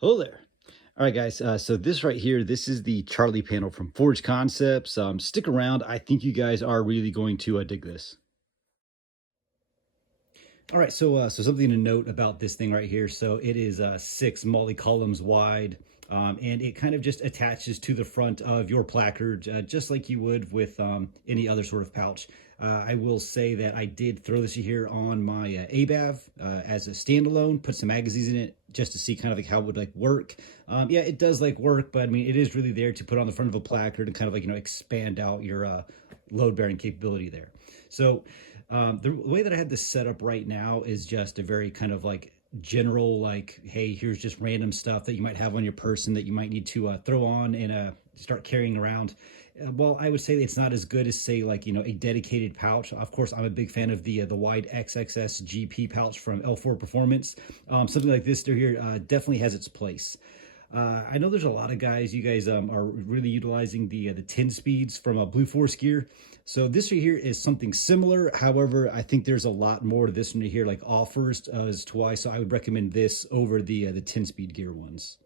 Hello there. All right, guys. So this right here, this is the Charlie panel from Forge Concepts. Stick around. I think you guys are really going to dig this. All right, so something to note about this thing right here. So it is 6 multi columns wide, and it kind of just attaches to the front of your placard, just like you would with any other sort of pouch. I will say that I did throw this here on my ABAV as a standalone, put some magazines in it just to see kind of like how it would like work. Yeah, it does like work, but I mean, it is really there to put on the front of a placard and kind of like, expand out your load bearing capability there. So the way that I had this set up right now is just a very kind of like general, like, hey, here's just random stuff that you might have on your person that you might need to throw on and start carrying around. Well, I would say it's not as good as, say, like, a dedicated pouch. Of course, I'm a big fan of the wide XXS GP pouch from L4 Performance. Something like this here definitely has its place. I know there's a lot of guys. You guys are really utilizing the 10 speeds from Blue Force gear. So this right here is something similar. However, I think there's a lot more to this one right here, like offers as to why. So I would recommend this over the 10 speed gear ones.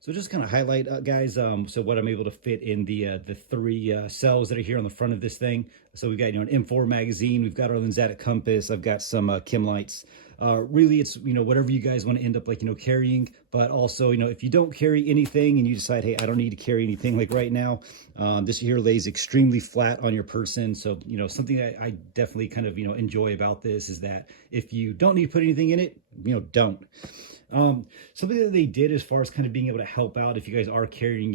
So just kind of highlight, guys, so what I'm able to fit in the three cells that are here on the front of this thing. So we've got, an M4 magazine, we've got our Lensatic compass, I've got some Kim lights. Really, it's, whatever you guys want to end up like, carrying, but also, if you don't carry anything and you decide, hey, I don't need to carry anything like right now, this here lays extremely flat on your person. So, something that I definitely kind of, enjoy about this is that if you don't need to put anything in it, don't. Something that they did as far as kind of being able to help out if you guys are carrying,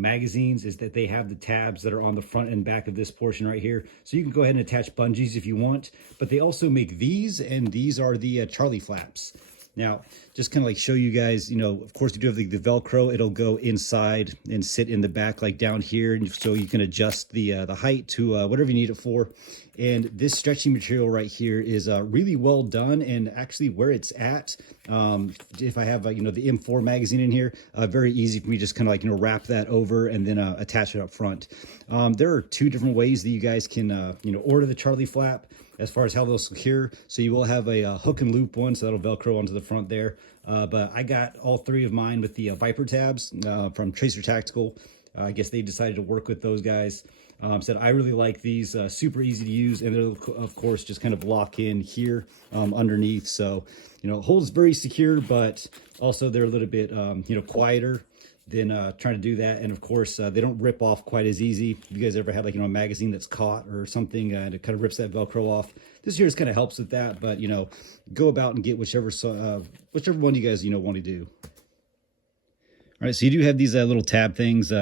magazines, is that they have the tabs that are on the front and back of this portion right here. So you can go ahead and attach bungees if you want, but they also make these, and these are the Charlie flaps. Now, just kind of like show you guys, of course, you do have the Velcro. It'll go inside and sit in the back, like down here. And so you can adjust the height to whatever you need it for. And this stretching material right here is really well done. And actually where it's at, if I have, the M4 magazine in here, very easy for me just kind of like, wrap that over and then attach it up front. There are two different ways that you guys can, order the Charlie flap as far as how they'll secure. So you will have a hook and loop one, so that'll Velcro onto the front there. But I got all three of mine with the Viper tabs from Tracer Tactical. I guess they decided to work with those guys. Said I really like these, super easy to use, and they'll of course just kind of lock in here underneath. So holds very secure, but also they're a little bit quieter than trying to do that. And of course, they don't rip off quite as easy. If you guys ever had like, a magazine that's caught or something and it kind of rips that Velcro off, this here kind of helps with that. But, go about and get whichever one you guys, want to do. All right, so you do have these little tab things.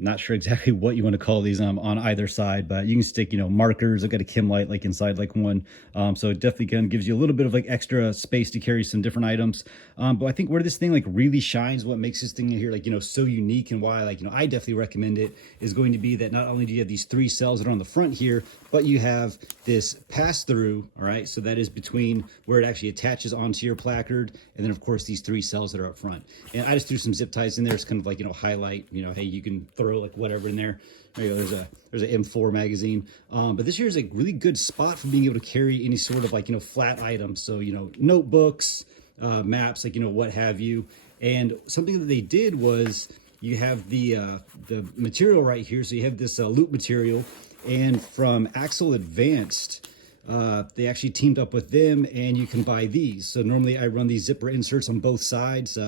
Not sure exactly what you want to call these on either side, but you can stick, markers. I've got a Kim light like inside like one. So it definitely kind of gives you a little bit of like extra space to carry some different items. But I think where this thing like really shines, what makes this thing here like, so unique, and why like, I definitely recommend it, is going to be that not only do you have these three cells that are on the front here, but you have this pass through. All right, so that is between where it actually attaches onto your placard, and then of course these three cells that are up front. And I just threw some zip ties in there. It's kind of like, highlight, hey, you can throw like whatever in there. There you go. There's an M4 magazine. But this here is a really good spot for being able to carry any sort of like, flat items. So, notebooks, maps, like, what have you. And something that they did was you have the material right here. So you have this loop material, and from Axle Advanced, they actually teamed up with them, and you can buy these. So normally I run these zipper inserts on both sides,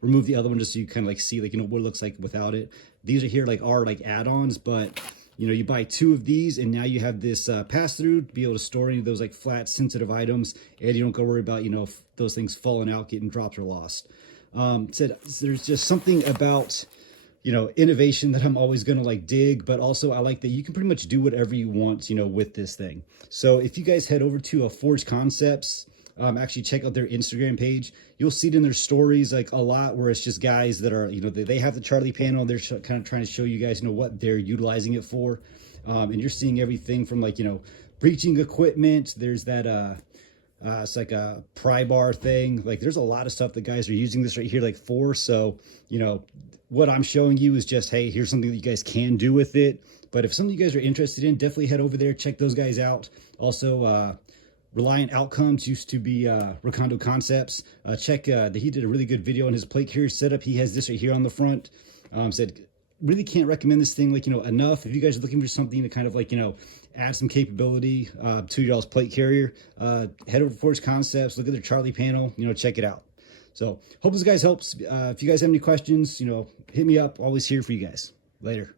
remove the other one just so you kind of like see like, what it looks like without it. These are here are like add-ons, but you buy two of these, and now you have this pass-through to be able to store any of those like flat sensitive items, and you don't go worry about, those things falling out, getting dropped or lost. Said there's just something about, innovation that I'm always going to like dig, but also I like that you can pretty much do whatever you want, with this thing. So if you guys head over to Forge Concepts, actually check out their Instagram page, you'll see it in their stories like a lot, where it's just guys that are, they have the Charlie panel. They're kind of trying to show you guys, what they're utilizing it for. And you're seeing everything from like, breaching equipment. There's that, it's like a pry bar thing. Like there's a lot of stuff that guys are using this right here like for. So, what I'm showing you is just, hey, here's something that you guys can do with it. But if something you guys are interested in, definitely head over there, check those guys out. Also, Reliant Outcomes used to be Recondo Concepts. Check that he did a really good video on his plate carrier setup. He has this right here on the front. Said really can't recommend this thing enough. If you guys are looking for something to kind of add some capability to y'all's plate carrier, head over to Forge Concepts, look at their Charlie panel, check it out. So hope this guys helps. If you guys have any questions, hit me up. Always here for you guys. Later.